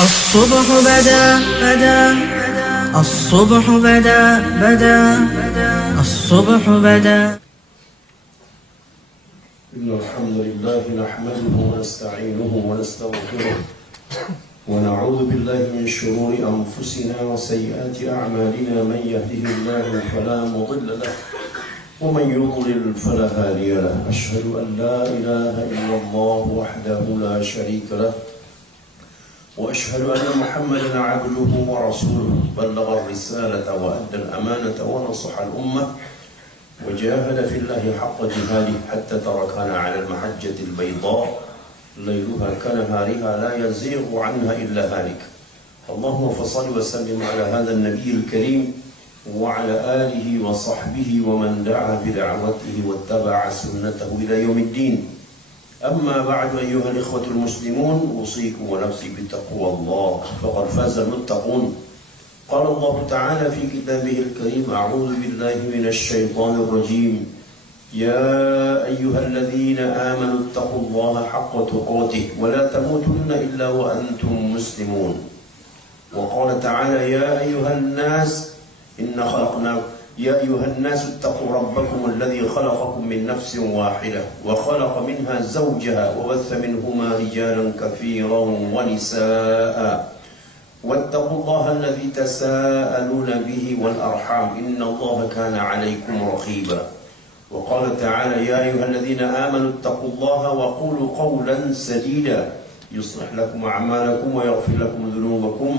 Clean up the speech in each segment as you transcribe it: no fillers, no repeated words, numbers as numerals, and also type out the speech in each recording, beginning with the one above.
الصبح بدا الصبح بدا الصبح بدا. إن الحمد لله نحمده ونستعينه ونستغفره ونعوذ بالله من شرور أنفسنا وسيئات أعمالنا. من يهده الله فلا مضل له ومن يضلل فلا هادي له. أشهد أن لا إله إلا الله وحده لا شريك له وأشهد أن محمدا عبده ورسوله. بلغ الرسالة وأدى الأمانة ونصح الأمة وجاهد في الله حق جهاده حتى تركنا على المحجة البيضاء ليلها كنهارها لا يزيغ عنها إلا هالك. اللهم فصل وسلم على هذا النبي الكريم وعلى آله وصحبه ومن دعا بدعوته واتبع سنته إلى يوم الدين. أما بعد أيها الإخوة المسلمون، أوصيكم ونفسي بتقوى الله فقد فاز المتقون. قال الله تعالى في كتابه الكريم: أعوذ بالله من الشيطان الرجيم. يا أيها الذين آمنوا اتقوا الله حق تقاته ولا تموتن إلا وأنتم مسلمون. وقال تعالى: يا أيها الناس اتقوا ربكم الذي خلقكم من نفس واحدة وخلق منها زوجها وبث منهما رجالا كثيرا ونساء واتقوا الله الذي تساءلون به والأرحام إن الله كان عليكم رقيبا. وقال تعالى: يا أيها الذين آمنوا اتقوا الله وقولوا قولا سديدا يصلح لكم أعمالكم ويغفر لكم ذنوبكم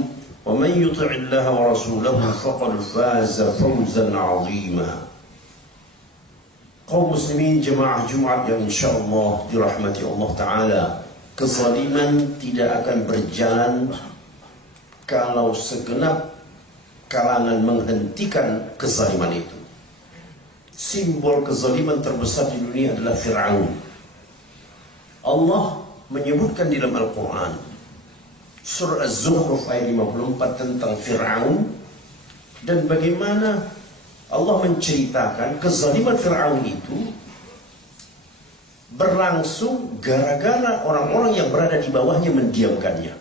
ومن يطع الله ورسوله فقد فاز فوزا عظيما. Kaum muslimin jemaah Jumat yang insyaallah dirahmati Allah Ta'ala, kezaliman tidak akan berjalan kalau segenap kalangan menghentikan kezaliman itu. Simbol kezaliman terbesar di dunia adalah Fir'aun. Allah menyebutkan di dalam Al-Quran Surah Az-Zukhruf ayat 54 tentang Fir'aun dan bagaimana Allah menceritakan kezaliman Fir'aun itu berlangsung gara-gara orang-orang yang berada di bawahnya mendiamkannya.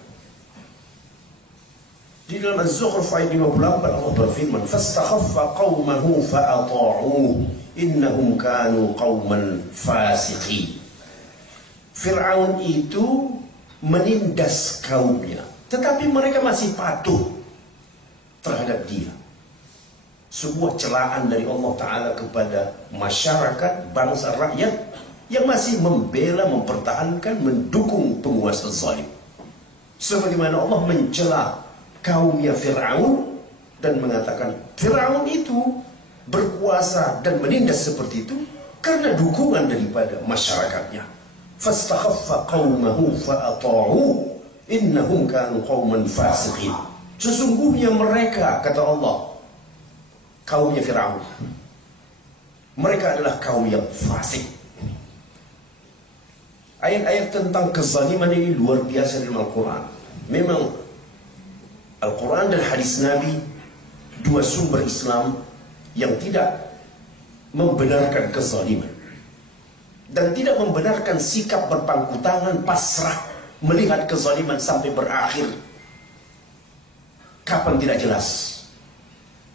Di dalam Az-Zukhruf ayat 54 Allah berfirman: "Fastakhaffa qaumahu fa'ata'uhu innahum kanu qauman fasiqin." Fir'aun itu menindas kaumnya, tetapi mereka masih patuh terhadap dia. Sebuah celaan dari Allah Ta'ala kepada masyarakat, bangsa, rakyat yang masih membela, mempertahankan, mendukung penguasa zalim. Sebagaimana Allah mencela kaumnya Fir'aun dan mengatakan Fir'aun itu berkuasa dan menindas seperti itu karena dukungan daripada masyarakatnya. Fastakhaffa qaumahu fa'ata'uhu innahum kanu qauman fasiqin. Sesungguhnya mereka, kata Allah, kaumnya Fir'aun, mereka adalah kaum yang fasik. Ayat-ayat tentang kezaliman ini luar biasa dalam Al-Quran. Memang Al-Quran dan hadis Nabi, dua sumber Islam yang tidak membenarkan kezaliman dan tidak membenarkan sikap berpangku tangan pasrah melihat kezaliman sampai berakhir. Kapan tidak jelas.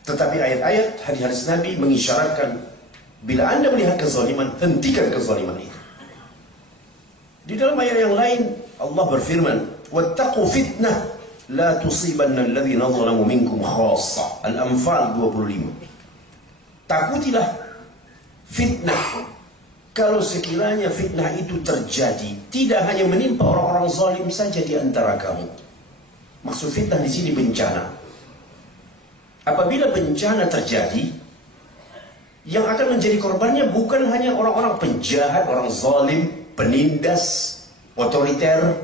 Tetapi ayat-ayat hadis-hadis Nabi mengisyaratkan bila Anda melihat kezaliman, hentikan kezaliman itu. Di dalam ayat yang lain Allah berfirman: "Wattaqu fitnah la tusibanna alladhina zalamu minkum khassa." Al-Anfal 25. Takutilah fitnah. Kalau sekiranya fitnah itu terjadi, tidak hanya menimpa orang-orang zalim saja di antara kamu. Maksud fitnah di sini bencana. Apabila bencana terjadi, yang akan menjadi korbannya bukan hanya orang-orang penjahat, orang zalim, penindas, otoriter,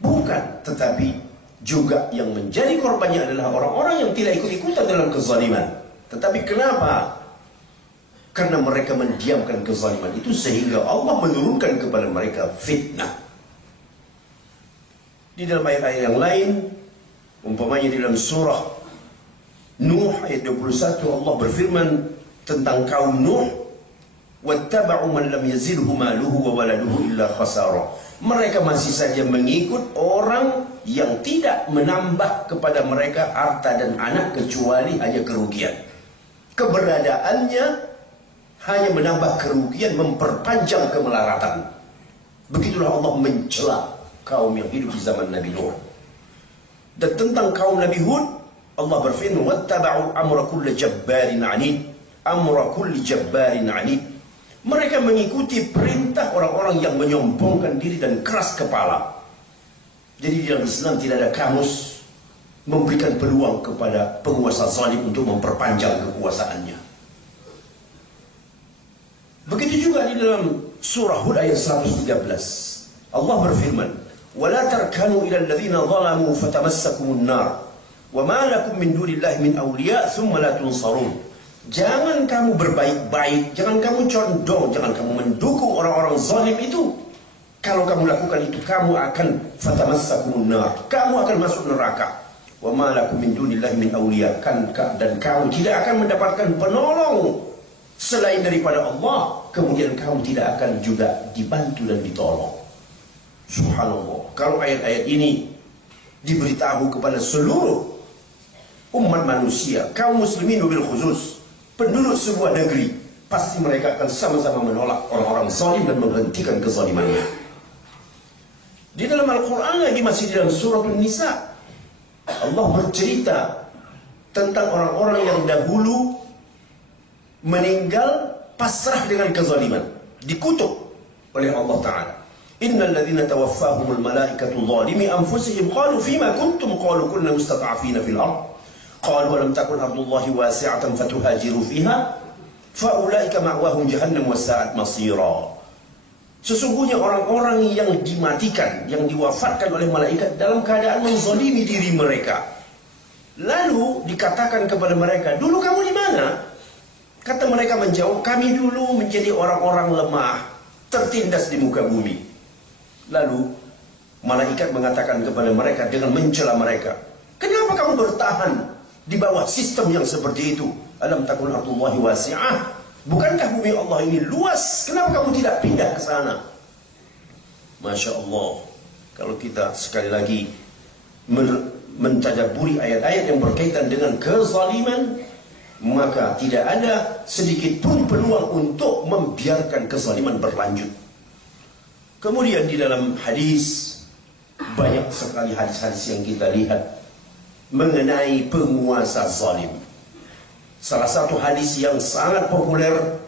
bukan, tetapi juga yang menjadi korbannya adalah orang-orang yang tidak ikut-ikutan dalam kezaliman. Tetapi kenapa? Karena mereka mendiamkan kezaliman itu sehingga Allah menurunkan kepada mereka fitnah. Di dalam ayat-ayat yang lain, umpamanya di dalam surah Nuh ayat 21 Allah berfirman tentang kaum Nuh: Wattaba'u man lam yazilhu maluhu wa waladuhu illa khasara. Mereka masih saja mengikut orang yang tidak menambah kepada mereka harta dan anak kecuali hanya kerugian. Keberadaannya hanya menambah kerugian, memperpanjang kemelaratan. Begitulah Allah mencela kaum yang hidup di zaman Nabi Nuh. Dan tentang kaum Nabi Hud, Allah berfirman, "Wattaba'u amra kulli jabbarin 'anid." Amra kulli jabbarin 'anid. Mereka mengikuti perintah orang-orang yang menyombongkan diri dan keras kepala. Jadi di dalam Islam tidak ada kamus memberikan peluang kepada penguasa zalim untuk memperpanjang kekuasaannya. Begitu juga di dalam surah Hud ayat 113. Allah berfirman, "Wala tarkanu ila alladhina zalamu fatamassakumun nar wa ma lakum min dunillahi min awliya thumma la tunsarun." Jangan kamu berbaik-baik, jangan kamu condong, jangan kamu mendukung orang-orang zalim itu. Kalau kamu lakukan itu, kamu akan fatamassakumun nar, kamu akan masuk neraka. Wa ma lakum min dunillahi min awliya, dan kamu tidak akan mendapatkan penolong selain daripada Allah, kemudian kamu tidak akan juga dibantu dan ditolong. Subhanallah. Kalau ayat-ayat ini diberitahu kepada seluruh umat manusia, kaum muslimin wabil khusus, penduduk sebuah negeri, pasti mereka akan sama-sama menolak orang-orang zalim dan menghentikan kezalimannya. Di dalam Al-Quran lagi, masih di dalam surah An-Nisa, Allah bercerita tentang orang-orang yang dahulu meninggal pasrah dengan kezaliman, dikutuk oleh Allah Ta'ala. Innal ladzina tawaffahumul malaikatu zalimi anfusihim qalu fima kuntum qalu kunna mustad'afina fil ardh qalu alam takun ardullahi wasi'atan fatuhajiru fiha faulaika ma'wahum jahannam wasa'at masira. Sesungguhnya orang-orang yang dimatikan, yang diwafatkan oleh malaikat dalam keadaan menzalimi diri mereka, lalu dikatakan kepada mereka, dulu kamu di mana? Kata mereka menjawab, kami dulu menjadi orang-orang lemah, tertindas di muka bumi. Lalu malaikat mengatakan kepada mereka dengan mencela mereka, kenapa kamu bertahan di bawah sistem yang seperti itu? Alam takun ardullahi wasi'ah, bukankah bumi Allah ini luas? Kenapa kamu tidak pindah ke sana? Masya Allah. Kalau kita sekali lagi mentadaburi ayat-ayat yang berkaitan dengan kezaliman, maka tidak ada sedikit pun peluang untuk membiarkan kezaliman berlanjut. Kemudian di dalam hadis, banyak sekali hadis-hadis yang kita lihat mengenai penguasa zalim. Salah satu hadis yang sangat populer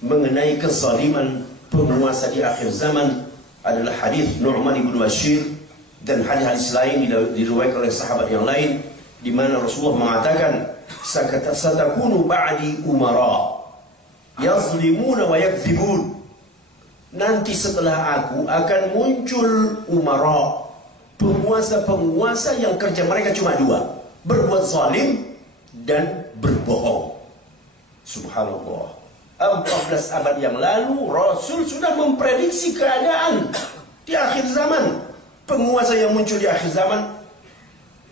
mengenai kezaliman penguasa di akhir zaman adalah hadis Nu'man ibn Bashir, dan hadis-hadis lain diriwayatkan oleh sahabat yang lain, di mana Rasulullah mengatakan, satakunu ba'di umara yazlimuna wa yakdzibun. Nanti setelah aku akan muncul umara, penguasa-penguasa yang kerja mereka cuma dua, berbuat zalim dan berbohong. Subhanallah. 14 abad yang lalu Rasul sudah memprediksi keadaan di akhir zaman. Penguasa yang muncul di akhir zaman,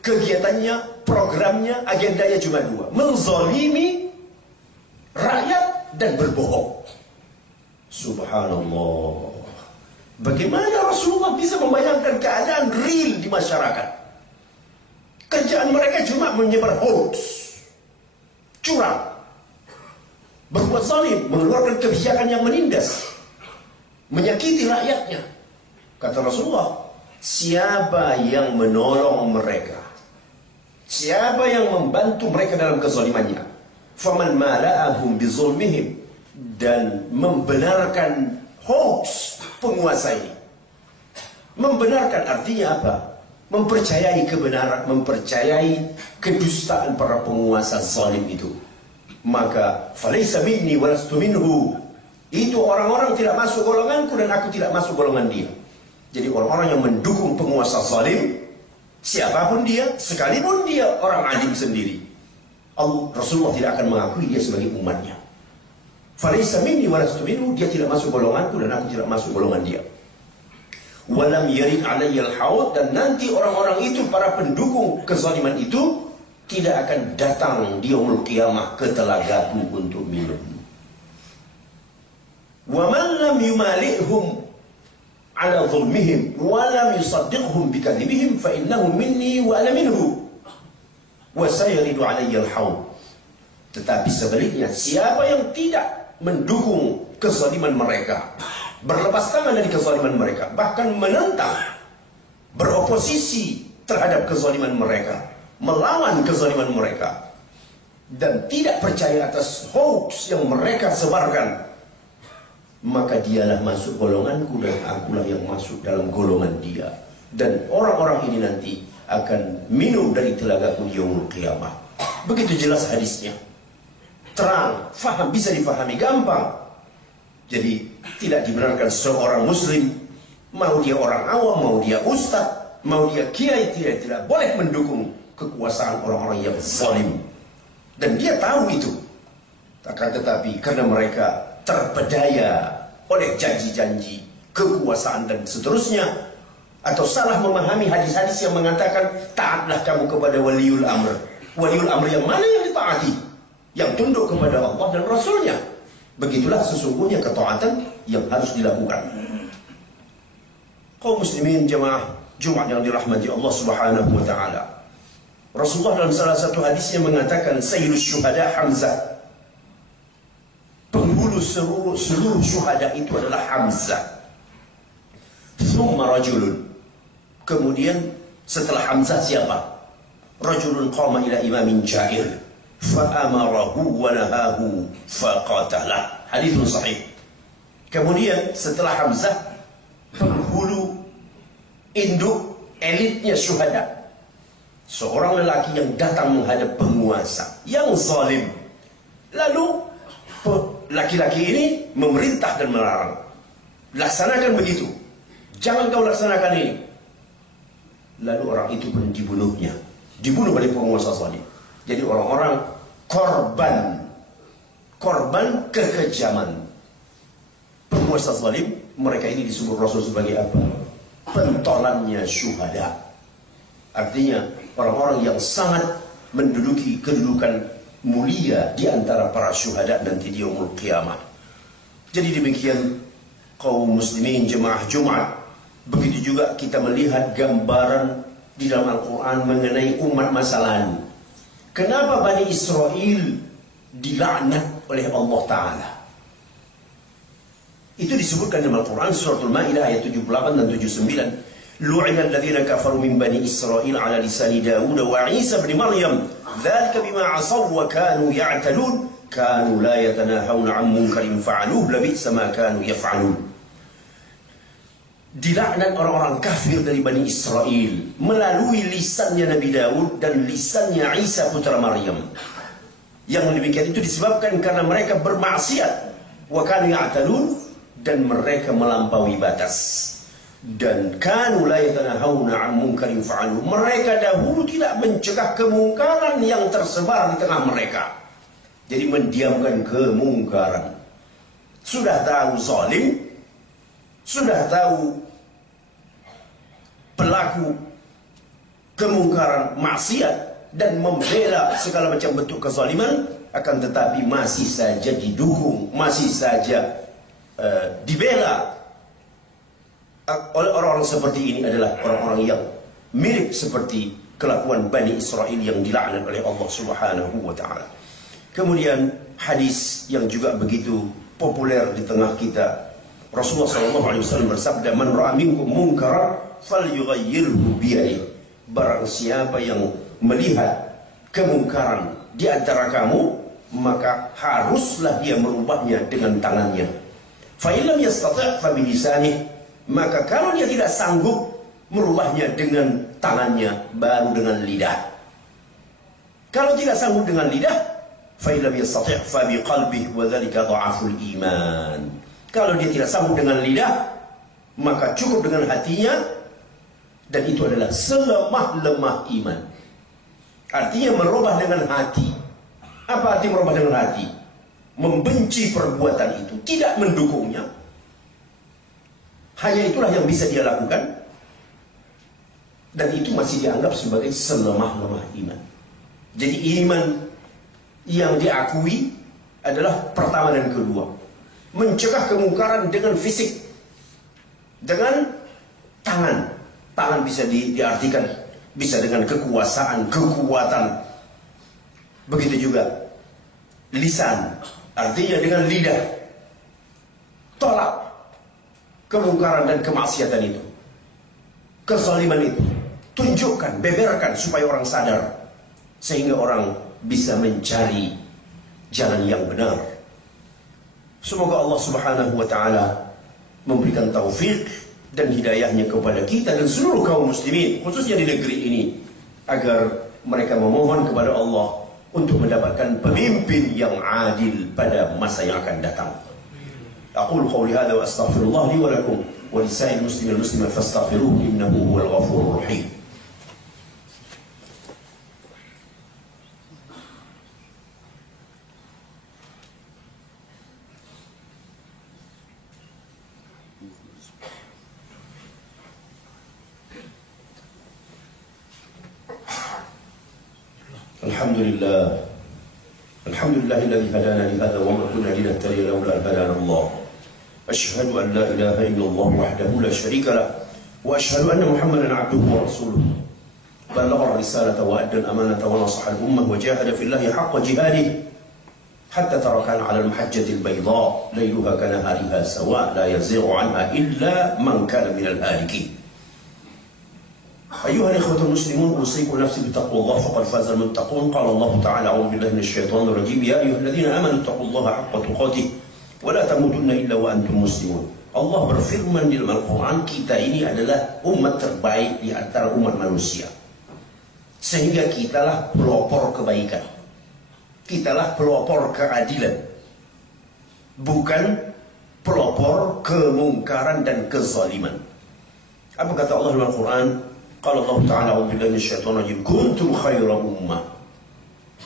kegiatannya, programnya, agendanya cuma dua, menzalimi rakyat dan berbohong. Subhanallah. Bagaimana Rasulullah bisa membayangkan keadaan real di masyarakat? Kerjaan mereka cuma menyebar hoax, curang, berbuat zalim, mengeluarkan kebijakan yang menindas, menyakiti rakyatnya. Kata Rasulullah, siapa yang menolong mereka, siapa yang membantu mereka dalam kezalimannya, faman mala'ahum bizulmihim, dan membenarkan hoax penguasa ini. Membenarkan artinya apa? Mempercayai kebenaran, mempercayai kedustaan para penguasa zalim itu. Maka falaysa minni walastu minhu, itu orang-orang tidak masuk golonganku dan aku tidak masuk golongan dia. Jadi orang-orang yang mendukung penguasa zalim, siapapun dia, sekalipun dia orang alim sendiri, Rasulullah tidak akan mengakui dia sebagai umatnya. Falaysa minni walastu minhu, dia tidak masuk golonganku dan aku tidak masuk golongan dia. Walam yarid alayyal haud, dan nanti orang-orang itu, para pendukung kezaliman itu, tidak akan datang di yaumul qiyamah ke telagaku untuk minum. Wa man lam yumalihum ala dhulmihim wa lam yusaddiqhum bikadzibihim fa innahu minni wa ana minhu wa sayaridu alayya al-haud. Tetapi sebaliknya, siapa yang tidak mendukung kezaliman mereka, berlepas tangan dari kezaliman mereka, bahkan menentang, beroposisi terhadap kezaliman mereka, melawan kezaliman mereka, dan tidak percaya atas hoax yang mereka sebarkan, maka dialah masuk golonganku dan akulah yang masuk dalam golongan dia. Dan orang-orang ini nanti akan minum dari telagaku di yaumul qiyamah. Begitu jelas hadisnya, terang, faham, bisa difahami, gampang. Jadi tidak dibenarkan seorang muslim, mau dia orang awam, mau dia ustadz, mau dia kiai, tidak boleh mendukung kekuasaan orang-orang yang zalim. Dan dia tahu itu. Akan tetapi karena mereka terpedaya oleh janji-janji kekuasaan dan seterusnya, atau salah memahami hadis-hadis yang mengatakan taatlah kamu kepada waliul amr. Waliul amr yang mana yang ditaati? Yang tunduk kepada Allah dan Rasulnya. Begitulah sesungguhnya ketaatan yang harus dilakukan. Kaum muslimin jemaah Jumat yang dirahmati Allah Subhanahu wa taala. Rasulullah dalam salah satu hadisnya mengatakan sayyidus syuhada Hamzah. Penghulu seluruh syuhada itu adalah Hamzah. Thumma rajulun. Kemudian setelah Hamzah siapa? Rajulun qama ila imamin jair fa'amarahu wa nahahu faqatalah. Hadithun sahih. Kemudian setelah Hamzah, penghulu induk elitnya syuhada, seorang lelaki yang datang menghadap penguasa yang zalim. Lalu laki-laki ini memerintah dan melarang, laksanakan begitu, jangan kau laksanakan ini. Lalu orang itu pun dibunuh oleh penguasa zalim. Jadi orang-orang korban kekejaman penguasa zalim, mereka ini disebut Rasul sebagai apa? Pentolannya syuhada. Artinya orang-orang yang sangat menduduki kedudukan mulia di antara para syuhada nanti di yaumul qiyamah. Jadi demikian kaum muslimin jemaah Jumat. Begitu juga kita melihat gambaran di dalam Al-Quran mengenai umat masa lalu. Kenapa Bani Israel dilaknat oleh Allah Ta'ala? Itu disebutkan dalam Al-Quran Suratul Ma'idah ayat 78 dan 79. Lu'ina alladhina kafaru min Bani Israel ala lisani Dawud wa Isa bin Maryam dzalika bima asaw wa kanu ya'tadun kanu la yatanahawna 'an munkarin fa'aluhu labi'sa ma kanu yaf'alun. Dilaknat orang-orang kafir dari Bani Israel melalui lisannya Nabi Daud dan lisannya Isa putra Maryam. Yang demikian itu disebabkan karena mereka bermaksiat, wa kanu ya'tadun, dan mereka melampaui batas. Dan kanu la yatanahawna 'an munkarin fa'aluhu, mereka dahulu tidak mencegah kemungkaran yang tersebar di tengah mereka. Jadi mendiamkan kemungkaran. Sudah tahu zalim, sudah tahu pelaku kemungkaran maksiat dan membela segala macam bentuk kezaliman, akan tetapi masih saja didukung, masih saja dibela oleh orang-orang seperti ini adalah orang-orang yang mirip seperti kelakuan Bani Israel yang dilaknat oleh Allah Subhanahu wa taala. Kemudian hadis yang juga begitu populer di tengah kita, Rasulullah SAW bersabda, "Man ra'a minkum munkaran falyughayyirhu biyadihi." Barang siapa yang melihat kemungkaran di antara kamu, maka haruslah dia merubahnya dengan tangannya. Fa illam yastati' fa bilisanihi, maka kalau dia tidak sanggup merubahnya dengan tangannya, baru dengan lidah. Kalau tidak sanggup dengan lidah, fa illam yastati' fa biqalbihi wa dzalika dha'aful iman. Kalau dia tidak sanggup dengan lidah, maka cukup dengan hatinya, dan itu adalah selemah-lemah iman. Artinya merubah dengan hati. Apa arti merubah dengan hati? Membenci perbuatan itu, tidak mendukungnya. Hanya itulah yang bisa dia lakukan, dan itu masih dianggap sebagai selemah-lemah iman. Jadi iman yang diakui adalah pertama dan kedua. Mencegah kemungkaran dengan fisik, dengan tangan. Tangan bisa diartikan bisa dengan kekuasaan, kekuatan. Begitu juga lisan, artinya dengan lidah. Tolak kemungkaran dan kemaksiatan itu, kezaliman itu. Tunjukkan, beberkan supaya orang sadar, sehingga orang bisa mencari jalan yang benar. Semoga Allah Subhanahu wa ta'ala memberikan taufik dan hidayahnya kepada kita dan seluruh kaum muslimin, khususnya di negeri ini, agar mereka memohon kepada Allah untuk mendapatkan pemimpin yang adil pada masa yang akan datang. Aqulu qawli hadza wa astaghfirullah li wa lakum wa lisa'il muslimin wal muslimat fastaghfiruhu innahu huwal ghafurur rahim. Alhamdulillahilladzi hadana li hadza wa ma kunna linahtadiya laula an hadana Allah. Asyhadu an la ilaha illallah wahdahu la syarika lah wa asyhadu anna Muhammadan abduhu wa rasuluh. Ballagha ar-risalata wa adda al-amanata wa nasaha al-ummah wa jahada fillahi haqqa jihadihi hatta tarakana 'ala al-mahajjati al-bayda layluha kanahariha sawa la yazighu 'anha illa man kana min al-halikin. أيها الإخوة المسلمون أوصيكم نفسي بتقوى الله فقد فاز المتقون. قال الله تعالى أعوذ بالله من الشيطان الرجيم يا أيها الذين آمنوا اتقوا الله حق تقاته ولا تموتن إلا وأنتم مسلمون. Allah berfirman di dalam Al-Quran, kita ini adalah umat terbaik di antara umat manusia, sehingga kitalah pelopor kebaikan, kitalah pelopor keadilan, bukan pelopor kemungkaran dan kezaliman. Apa kata Allah dalam Al-Quran? Qala Allah Ta'ala a'udzu billahi minasyaitonir rajim kuntum khayra ummah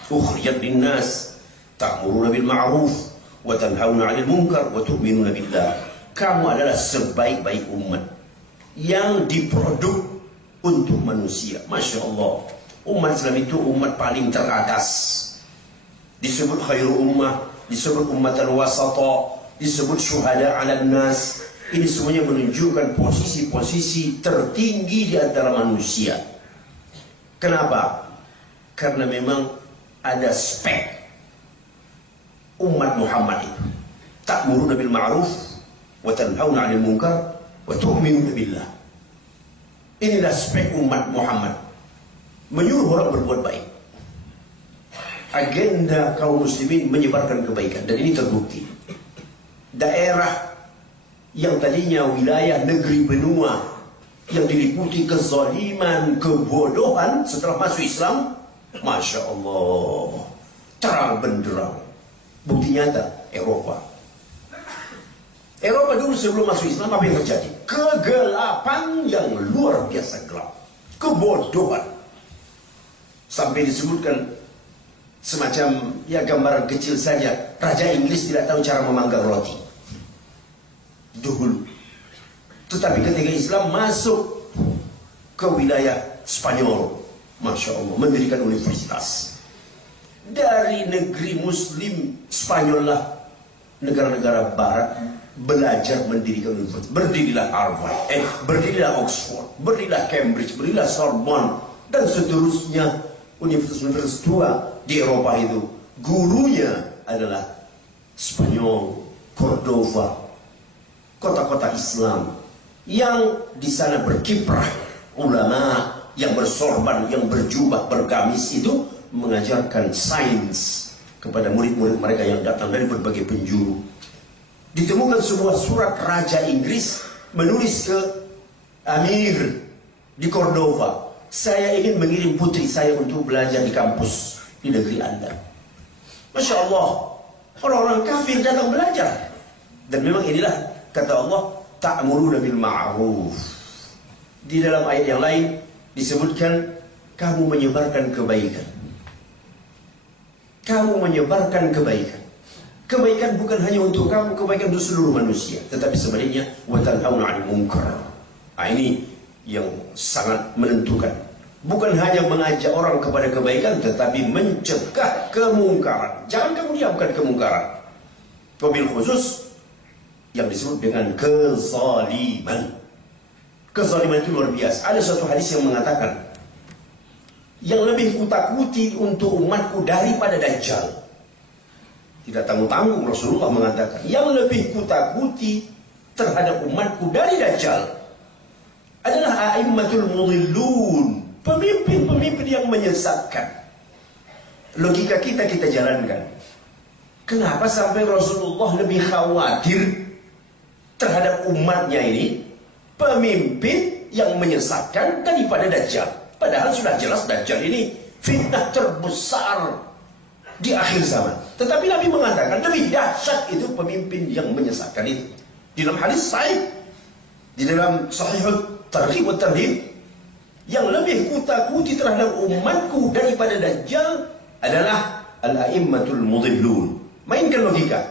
ukhrijat lin-nas ta'muruna bil ma'ruf wa tanhauna 'anil munkar wa tu'minuna billah. Kamu adalah sebaik-baik umat yang diproduk untuk manusia. Masya Allah, umat Islam itu umat paling teratas. Disebut khairu ummah, disebut ummatan wasata, disebut syuhada 'alan nas. Ini semuanya menunjukkan posisi-posisi tertinggi di antara manusia. Kenapa? Karena memang ada spek umat Muhammad itu. Ta'muruna bil ma'ruf wa tanhauna 'anil munkar wa tu'minuna billah. Inilah spek umat Muhammad. Menyuruh orang berbuat baik. Agenda kaum muslimin menyebarkan kebaikan, dan ini terbukti. Daerah yang tadinya wilayah negeri benua yang diliputi kezaliman, kebodohan, setelah masuk Islam, Masya Allah, terang benderang. Bukti nyata, Eropa dulu sebelum masuk Islam, apa yang terjadi? Kegelapan yang luar biasa gelap, kebodohan, sampai disebutkan semacam ya gambaran kecil saja, Raja Inggris tidak tahu cara memanggang roti dulu. Tetapi ketika Islam masuk ke wilayah Spanyol, Masya Allah, mendirikan universitas. Dari negeri Muslim Spanyol lah negara-negara Barat belajar mendirikan universitas. Berdirilah Harvard, berdirilah Oxford, berdirilah Cambridge, berdirilah Sorbonne, dan seterusnya universitas-universitas tua di Eropa itu. Gurunya adalah Spanyol, Cordova, kota-kota Islam yang di sana berkiprah ulama yang bersorban, yang berjubah, bergamis itu mengajarkan sains kepada murid-murid mereka yang datang dari berbagai penjuru. Ditemukan sebuah surat Raja Inggris menulis ke Amir di Cordova, saya ingin mengirim putri saya untuk belajar di kampus di negeri Anda. Masya Allah, orang-orang kafir datang belajar. Dan memang inilah kata Allah, ta'muruna bil ma'ruf. Di dalam ayat yang lain disebutkan kamu menyebarkan kebaikan. Kamu menyebarkan kebaikan. Kebaikan bukan hanya untuk kamu, kebaikan untuk seluruh manusia. Tetapi sebaliknya, wa tanhauna 'anil munkar. Ini yang sangat menentukan. Bukan hanya mengajak orang kepada kebaikan, tetapi mencegah kemungkaran. Jangan kamu diamkan kemungkaran. Wabil khusus yang disebut dengan kezaliman. Kezaliman itu luar biasa. Ada suatu hadis yang mengatakan, yang lebih kutakuti untuk umatku daripada Dajjal. Tidak tanggung-tanggung Rasulullah mengatakan, yang lebih kutakuti terhadap umatku dari Dajjal adalah a'immatul mudhillun, pemimpin-pemimpin yang menyesatkan. Logika kita jalankan. Kenapa sampai Rasulullah lebih khawatir terhadap umatnya ini, pemimpin yang menyesatkan, daripada Dajjal? Padahal sudah jelas Dajjal ini fitnah terbesar di akhir zaman. Tetapi Nabi mengatakan lebih dahsyat itu pemimpin yang menyesatkan itu. Di dalam hadis sahih, di dalam Sahih Targhib wa Tarhib, yang lebih kutakuti terhadap umatku daripada Dajjal adalah al-a'immatul mudhillun. Mainkan logika.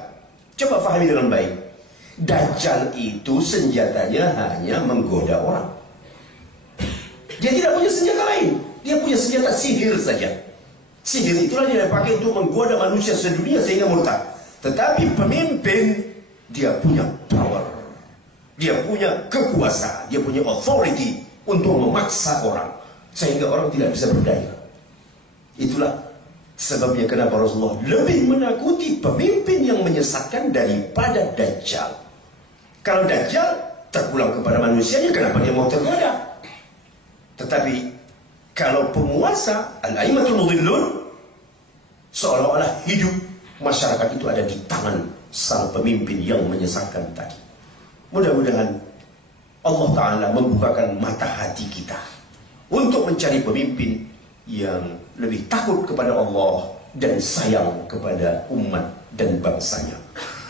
Coba fahami dengan baik. Dajjal itu senjatanya hanya menggoda orang. Dia tidak punya senjata lain. Dia punya senjata sihir saja. Sihir itulah dia pakai untuk menggoda manusia sedunia sehingga murtad. Tetapi pemimpin, dia punya power. Dia punya kekuasaan. Dia punya authority untuk memaksa orang sehingga orang tidak bisa berdaya. Itulah sebabnya kenapa Rasulullah lebih menakuti pemimpin yang menyesatkan daripada Dajjal. Kalau Dajjal terpulang kepada manusianya, kenapa dia mau tergoda? Tetapi kalau penguasa, al-a'immatul mudhillun, seolah-olah hidup masyarakat itu ada di tangan sang pemimpin yang menyesatkan tadi. Mudah-mudahan Allah Ta'ala membukakan mata hati kita untuk mencari pemimpin yang lebih takut kepada Allah dan sayang kepada umat dan bangsanya.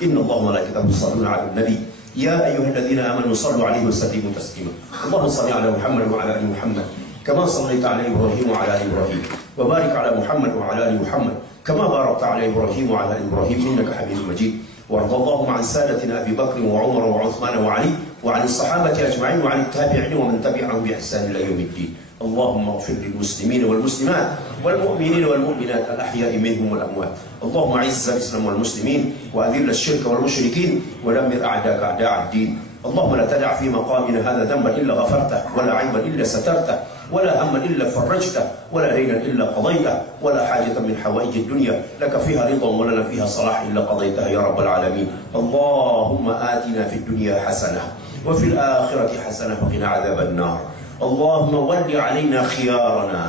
Inna Allah wa malaikatahu yusholluna 'alan nabi ya ayyuhalladzina amanu shallu 'alaihi wa sallimu taslima. Allahumma shalli 'ala Muhammad wa 'ala ali Muhammad kama shallaita 'ala Ibrahim wa 'ala ali Ibrahim wa barik 'ala Muhammad wa 'ala ali Muhammad kama barakta 'ala Ibrahim wa 'ala ali Ibrahim innaka Hamidum Majid. وارض اللهم عن سادتنا أبي بكر وعمر وعثمان وعلي وعن الصحابة أجمعين وعن التابعين ومن تبعهم بإحسان إلى يوم الدين. اللهم اغفر للمسلمين والمسلمات والمؤمنين والمؤمنات الأحياء منهم والأموات. اللهم أعز الإسلام والمسلمين وأذل الشرك والمشركين ودمر أعداءك أعداء الدين. اللهم لا تدع في مقامنا هذا ذنبا إلا غفرته ولا عيبا إلا سترته ولا هما إلا فرجته ولا دينا إلا قضيته ولا حاجة من حوائج الدنيا لك فيها رضا ولنا فيها صلاح إلا قضيتها يا رب العالمين. اللهم آتنا في الدنيا حسنة وفي الآخرة حسنة وقنا عذاب النار. اللهم ول علينا خيارنا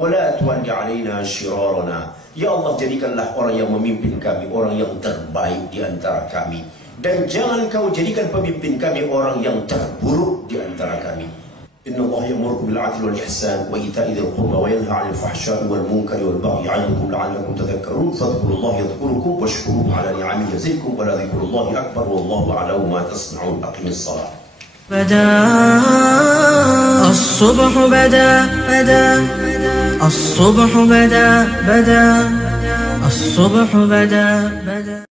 ولا تول علينا شرارنا. Ya Allah, jadikanlah orang yang memimpin kami orang yang terbaik di antara kami, dan jangan kau jadikan pemimpin kami orang yang terburuk di antara kami. Inna Allah ya'murukum bil 'adli wal ihsan wa ita'i dzil qurba wa yanha 'anil fahsya'i wal munkari wal baghi 'ya'idukum la'allakum tadhakkarun. Fadhkurullaha yadhkurukum washkuruhu 'ala ni'amihi yazidkum wa la dhikrullahi akbar wallahu a'lamu ma tasna'un. Aqimis shalah. بدا الصبح بدا الصبح بدا الصبح بدا